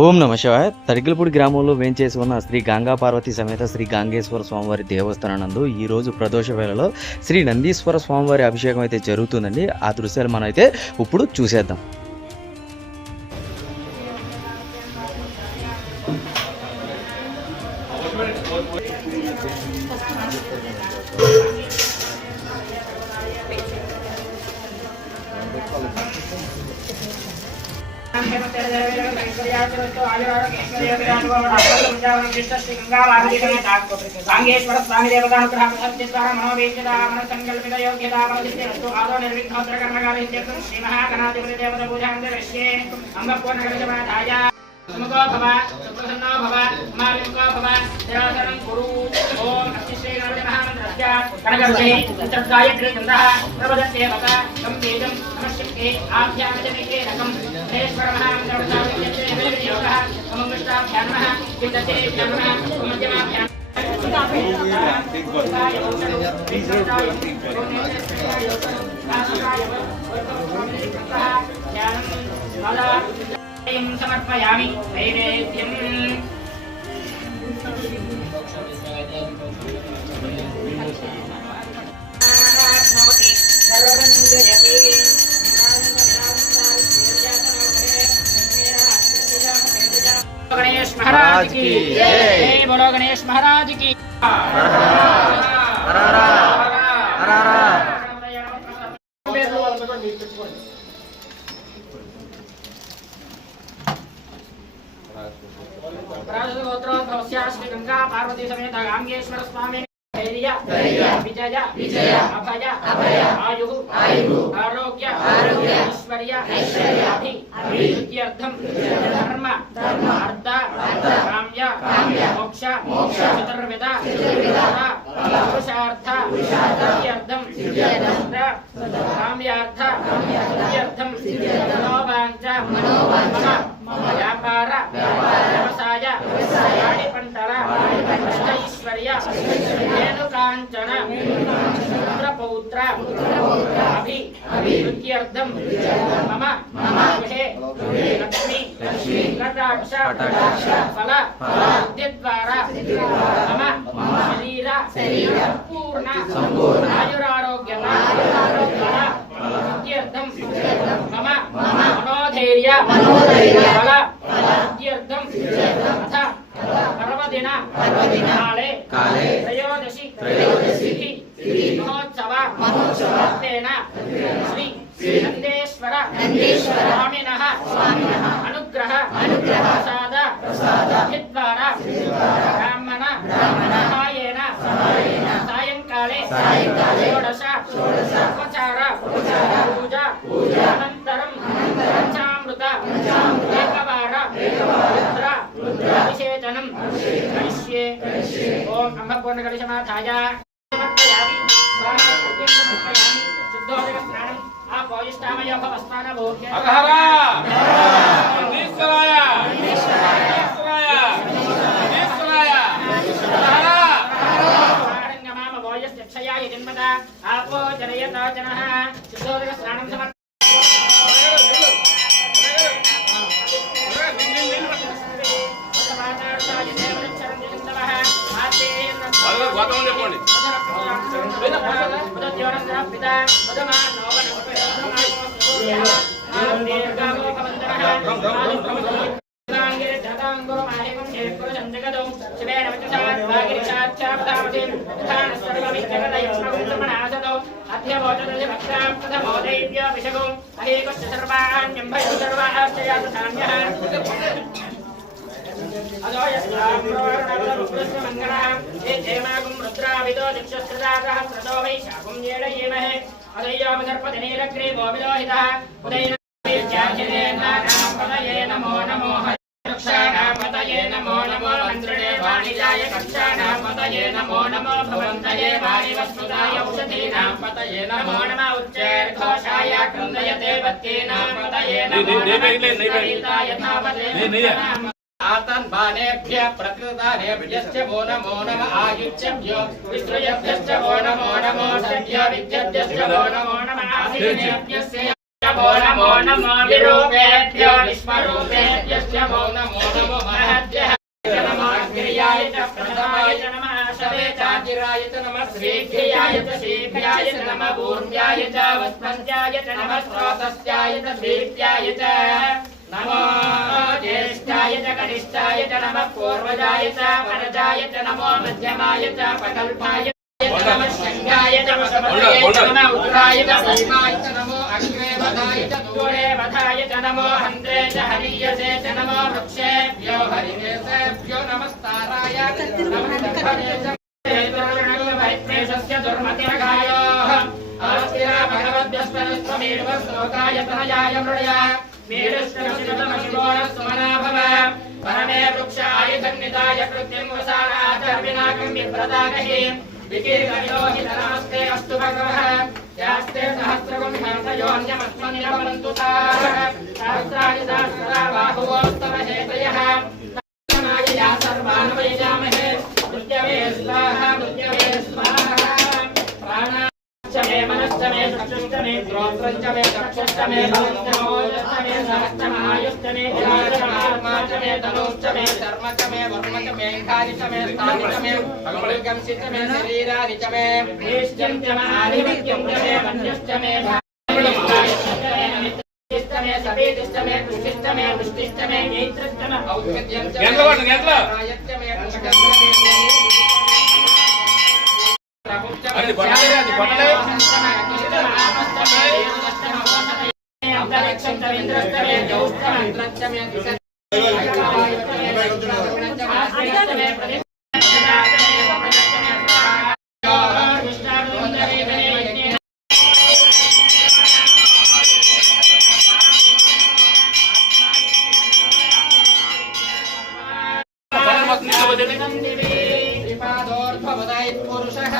ఓం నమ శివాయ. తడికలపూడి గ్రామంలో వేంచేసి ఉన్న శ్రీ గంగా పార్వతి సమేత శ్రీ గంగేశ్వర స్వామివారి దేవస్థానం నందు ఈరోజు ప్రదోష వేళలో శ్రీ నందీశ్వర స్వామివారి అభిషేకం అయితే జరుగుతుందండి. ఆ దృశ్యాలు మనం అయితే ఇప్పుడు చూసేద్దాం. गांगेश्वर स्वामी देवतानुग्रह मनोवेद्यता मन संकल्पित योग्यता आदो निर्विघ्नोत्तर कर्मकाले श्री महागणाधिपति देवता पूजां दर्श्ये अंगपूर्णकलशमाधाय मुको भव सुप्रसन्नो भव माविको भव निरासनं कुरु ओम अस्ति श्री गणपति महामन्त्रस्य गणगणपति तत्गायत्री छन्दः प्रवदते वद तं वेदं नमश्चित्ते आभ्यामजनेके रकं महेश्वर महामन्त्रस्य योगः समङ्गष्टाभ्यां नमः विद्यते नमः मध्यमाभ्यां समर्पयामि नैवेद्यम् गणेश महाराज की जय। बोलो गणेश महाराज की। श्री गंगा पार्वती समेत गांगेश्वर स्वामी विजय अभय आयु आरोग्य ऐश्वर्य सिद्ध्यर्थं धर्म अर्थ काम्य मोक्ष चतुर्विध पुरुषार्थ सिद्ध्यर्थं काम्यार्थ सिद्ध्यर्थं मनोवांఛ व्यापार व्यवसाय वाणि पंटल ऐश्वर्य रेणुकांचन पुत्रपौत्र अभिवृद्ध्यर्थं मम गृहे लक्ष्मी कटाक्ष फल बुद्धिद्वारा मम शरीर पूर्ण आयुरारोग्यता सिद्ध्यर्थं मम मनोधैर्य फल सिद्ध्यर्थं अथ पर्वदिन काले त्रयोदशी महोत्सव श्री नंदेश्वर स्वामिनः अनुग्रह प्रसाद द्वारा ब्राह्मण सहायेन सायंकाले षोडश उपचार पूजा अनन्तरं पंचामृत एकवार रुद्राभिषेचनं करिष्ये। ओम अम्बपूर्णकलशमाधाय शुद्धोदकस्नानं आपोयिष्ठामयो भवस्नानभोग्य जन्मदा आपो जनयता जनः शुद्धोदकस्नानं समर्पयामि। नमो नमो मंत्रिणे वाणिजाय कक्षाणां पतये नमो नमो भवन्तये वाणिवस्नुदाय औषधीनां पतये नमो नमः उच्चैर्घोषाय क्रन्दयते वत्तीनां पतये नमो नमः यथावते आतन बाणेभ्यः प्रकृतानेभ्यश्च वो नमो नमः आयुच्यभ्यो विश्रुयभ्यश्च वो नमो नमो सभ्यो विद्यभ्यश्च वो नमो नमः आसीनेभ्यश्च वो नमो नमो विरूपेभ्यो विश्वरूपेभ्यश्च नमो नमो महद्यः नमो अग्र्याय च प्रथमाय च नमः शवे चाजिराय च नमः श्रीभ्याय च श्रीभ्याय च नमः पूर्व्याय च वस्पत्याय च नमः स्रोतस्याय च श्रीभ्याय च नमो ज्येष्ठाय च कनिष्ठाय च नमः पूर्वजाय च वरजाय च नमो मध्यमाय च प्रकल्पाय नमः शङ्गाय च वसवताय च नमः उत्तराय च पश्चिमाय च नमो अग्रे वधाय च दूरे वधाय च नमो हन्त्रे च हरीयसे च नमो वृक्षेभ्यो हरिकेशेभ्यो नमस्ताराय नमः दर्भये च वैत्रेशस्य दुर्मतिरघायोः अस्तिरा भगवद्भ्यस्परस्वमेर्वश्लोकाय तनयाय मृडया मेरुष्टमशिवमशिवोणस्वमनाभव परमे वृक्ष आयुधन्विताय कृत्यं वसानाचर्विनाकं विप्रदागहि विकीर्णयोहितनमस्ते अस्तु भगवः यास्ते सहस्रगुं हेतयोऽन्यमस्मनिरवन्तु ताः सहस्राणि सहस्रा बाहुवोस्तव हेतयः या सर्वान् वैजामहे मृत्यवे स्वाहा प्राणाश्च मे मनश्च मे चक्षुश्च मे श्रोत्रञ्च मे चक्षुश्च मे बलञ्च मोजश्च मे सहश्च आयुश्च मे आत्मा च मे तनुश्च मे धर्म च मे वर्म च मे खानि च मे स्थानि च मे भगवद्गंसि च मे शरीरानि च मे निश्चं च मे आधिपत्यं च मे मन्यश्च मे मे सवेदिश्च मे तुष्टिश्च मे वृष्टिश्च मे नेत्रश्च मे औषध्यं च मे रायश्च मे पुष्कश्च मे అది పట్టలే अंतरिक्षं च इन्द्रश्च मे ज्यौश्च मन्त्रश्च मे पुरुषः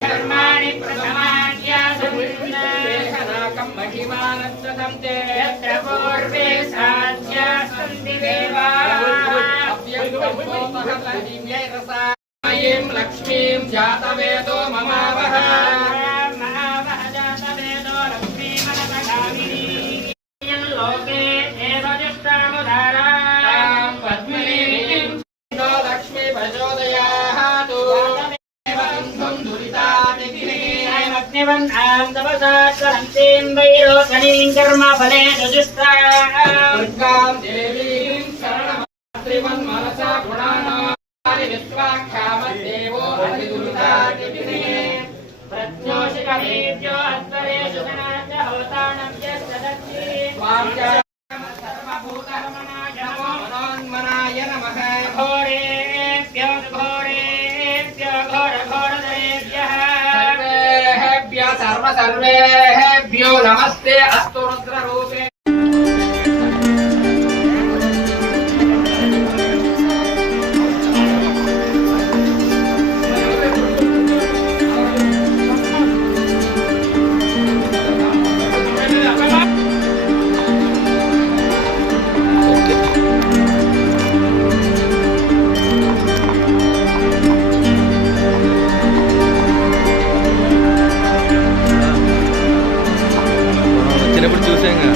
कर्माणि प्रथमाद्यासन्नाकं महिमानत्रतं ते यत्र पूर्वे साध्या सन्ति देवायं लक्ष्मीं जातवेदो ममावह जातवेदो लक्ष्मीमनपगामिनी लोके एव जुष्टामुदारा लक्ष्मी प्रचोदयातु अग्निवन्नान्दवसात्वहन्तीं वैरोचनीं कर्मफले दुष्टां देवीं शरणमात्रिवन्मनसा गुणानानि विश्वाख्यामद्देवो हरिदुरितादिभिः प्रज्ञोषिकवीर्यो अध्वरेषु गणाच होताणं यस्य दत्ति स्वां च सर्वभूतरमणाय नमो मनोन्मनाय नमः घोरेभ्यो घोरेभ्यो घोरघोरधरेभ्यः सर्वेभ्यो नमस्ते अस्तु रुद्ररूपे వచ్చినప్పుడు చూసాంగా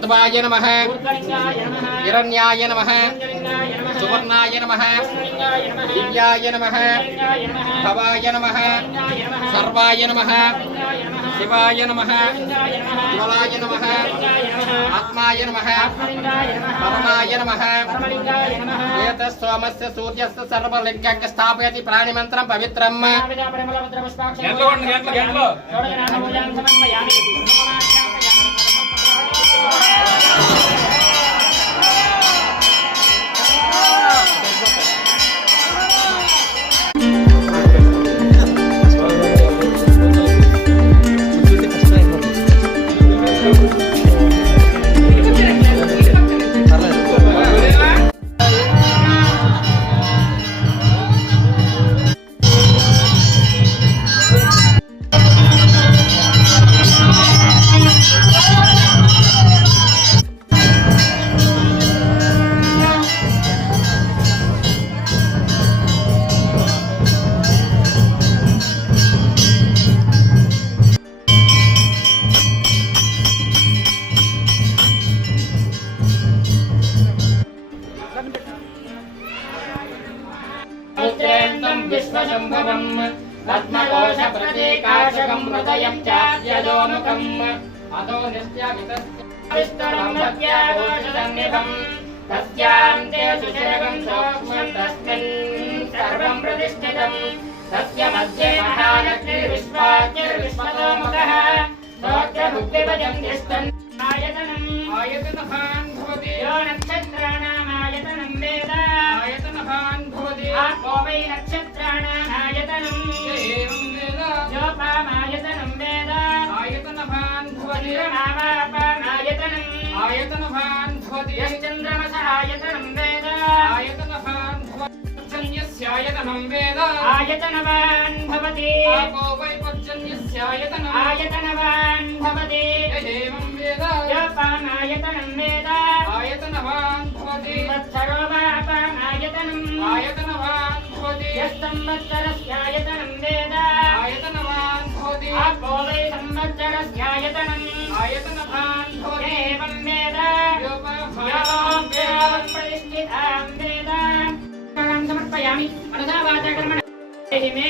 ऊर्ध्वाय नमः हिरण्याय नमः सुवर्णाय नमः दिव्याय नमः भवाय नमः सर्वाय नमः शिवाय नमः ज्वलाय नमः आत्माय नमः परमाय नमः एतत् सोमस्य सूर्यस्य सर्वलिङ्गं स्थापयति प्राणिमन्त्रं पवित्रम् विश्वशम्भवम् पद्मकोशप्रतीकाशकम् हृदयं चाद्यदोमुखम् अतो निश्चवितस्तरं भक्त्याघोषसन्निभम् तस्यान्ते सुचिरगं सूक्ष्मं तस्मिन् सर्वं प्रतिष्ठितम् तस्य मध्ये महालक्ष्मीर्विश्वाच्यर्विश्वतोमुखः स्तोत्रभुक्तिभजं तिष्ठन् आयतनभान् भवति यो नक्षत्राणामायतनं वेद आयतनभान् भवति आपो वै नक्षत्राणामायतनम् एवं वेद योपामायतनं वेद आयतनभान् भवति चन्द्रमावापामायतनम् आयतनभान् भवति यश्चन्द्रमसायतनं वेद आयतनभान् भवति पर्जन्यस्यायतनं वेद आयतनवान् भवति आपो वै पर्जन्यस्यायतनम् आयतनवान् भवति एवं वेद योपामायतनं वेद आयतनवान् भवति संवत्सरो वापामायतनम् आयतनवान् भवति यस्संवत्सरस्यायतनं वेद आयतनवान् भवति आपो वै संवत्सरस्यायतनम् आयतनवान् भवति एवं वेद योपाभान् प्रतिष्ठितां वेद समर्पयामि मनसा वाचा कर्मणा देहि मे